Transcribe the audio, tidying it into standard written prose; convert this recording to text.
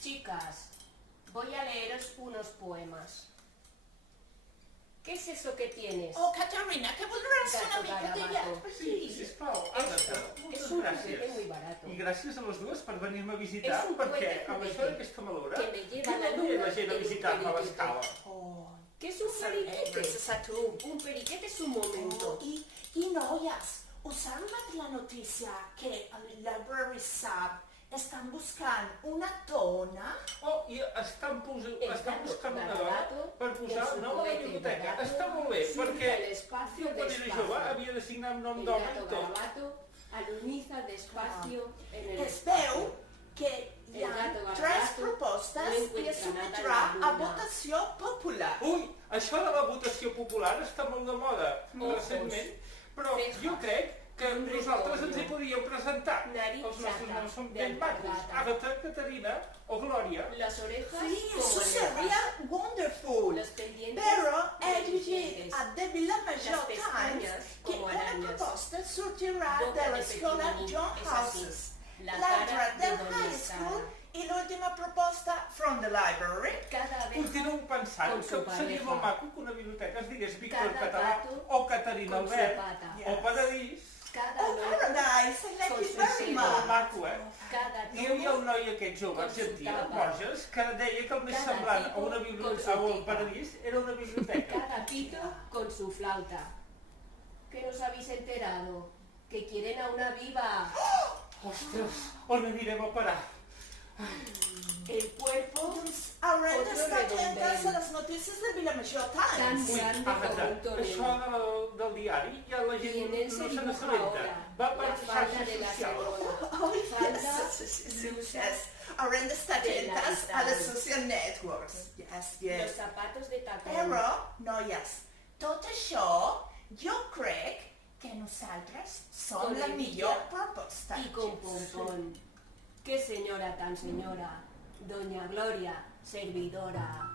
Chicas, voy a leeros unos poemas. ¿Qué es eso que tienes? Oh, Caterina, que voldràs fer una mica de Garabato. Sí, sisplau, Àgata, Es moltes un gràcies. juguete muy barato. I gràcies a les dues per venir-me a visitar, És un perquè juguete a l'això d'aquesta malora que me lleva jo la no ve la luna gent a en un visitar-me a periquete. l'escala. Oh, ¿Qué es un periquete? gràcies a tu. Un periquete es un momento. I noies, us ha arribat la notícia que el Library Sub estan buscant una dona? Oh, i estan buscant una dona Garabato, per posar en su nom a la cohete biblioteca. barato, Està molt bé, surca perquè el espacio jo quan era despacio. jove havia de signar un nom El d'home i gato tot. Garabato aluniza despacio en el Es veu que hi El ha gato Garabato tres propostes no i encuentra es nada en sometrà la luna. a votació popular. Ui, això de la votació popular està molt de moda recentment, però jo crec que nosaltres ens hi podíem presentar. Nariz Els nostres chata, noms són de ben macos. alpargata. Àgata, Caterina o Glòria. Las orejas Sí, como això orejas. seria wonderful. Los pendientes Però he de llegit dientes. a The Vilamajor Las pestañas Times que como una arañas. proposta sortirà Boca de de l'escola pequeñín, John es así. Houses, La l'altra cara de del Doña High School Sara. i l'última proposta From the Library. Cada vez Continuo pensant con su que seria pareja. molt maco que una biblioteca es digués Víctor Cada Català gato o Caterina con su Albert pata. o Paradís. cada Oh, loco Paradise, I like con it su very seno. Molt much. maco, cada I hi havia el noi aquest jove con su argentí, el tapa. Borges, que deia que el més Cada semblant a tipo una con biblioteca su o un tipa. paradís era una biblioteca. cada pito con su flauta. ¿Qué nos habéis enterado? Que quieren a una viva. Ostres, on anirem a parar? El cuerpo Haurem Otro d'estar atentes redondel. a les notícies de Vilamajor tan Times. Ui, grande como Àgata, un torero. això del diari ja la Y en gent él no se se dibuja n'assabenta. ahora Va per la falda xarxes de la socials. señora. Oh, Falda, yes, blusa, yes. Haurem d'estar de la atentes a les Isabel. social networks. Yes, Los yes. zapatos de tacón. Però, noies, tot això jo crec que nosaltres som Con la el millor Villa proposta. Y con pompón. Qué señora tan señora. Doña Gloria, servidora.